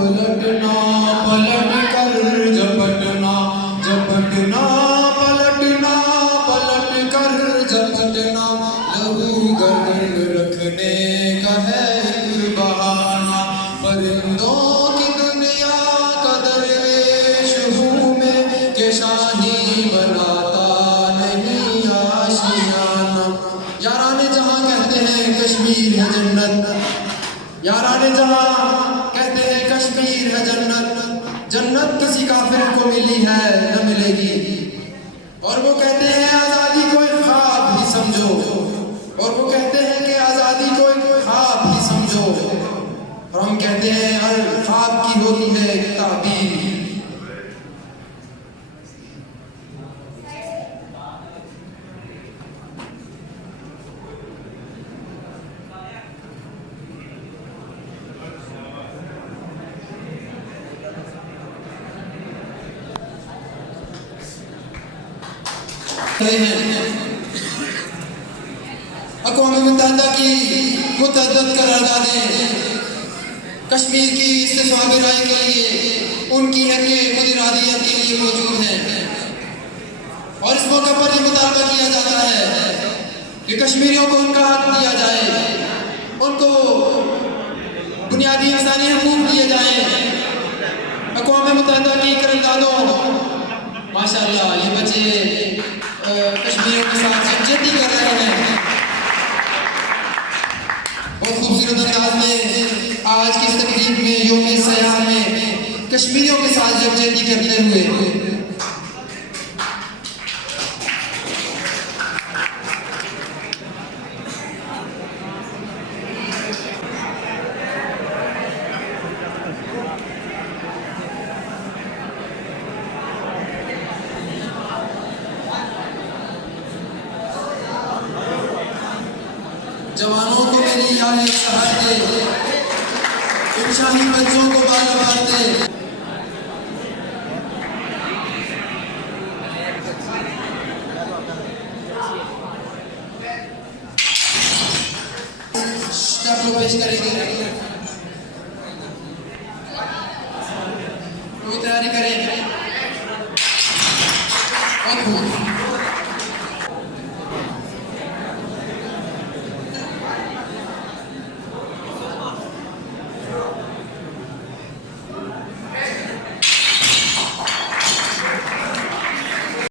पलटना पलट कर झपटना झपटना पलटना पलट कर झपटना लहू गर्म रखने का है एक बहाना परिंदों की दुनिया का दरवेश हूँ मैं के शाही बनाता नहीं आशियाना। याराने जहाँ कहते हैं कश्मीर है जन्नत, याराने जहाँ कहते हैं कश्मीर है जन्नत, जन्नत किसी काफिर को मिली है न मिलेगी। और वो कहते हैं आजादी को एक ख्वाब ही समझो, और वो कहते हैं कि आजादी को एक ख्वाब ही समझो, और हम कहते हैं हर ख्वाब की होती है एक ताबीर। अक़वाम मुत्तहिदा की मुतअद्दिद करारदादें कश्मीर की इस्तिस्वाब राय के लिए उनकी मुदिरादियत के लिए मौजूद हैं और इस मौके पर यह मुतालबा किया जाता है कि कश्मीरियों को उनका हक दिया जाए, उनको बुनियादी इंसानी हकूक़ दिए जाएँ। अक़वाम मुत्तहिदा की करारदादों माशाअल्लाह ये बच्चे कश्मीरियों के साथ यकजहती कर रहे हैं। बहुत खूबसूरत अंदाज में आज की इस तकरीब में यौम सयाह में कश्मीरियों के साथ यकजहती करते हुए जवानों को मेरी याद सहाय दे, इन शाही बच्चों को बार-बार दे। स्टेप को पेश करेंगे, वो तैयारी करें।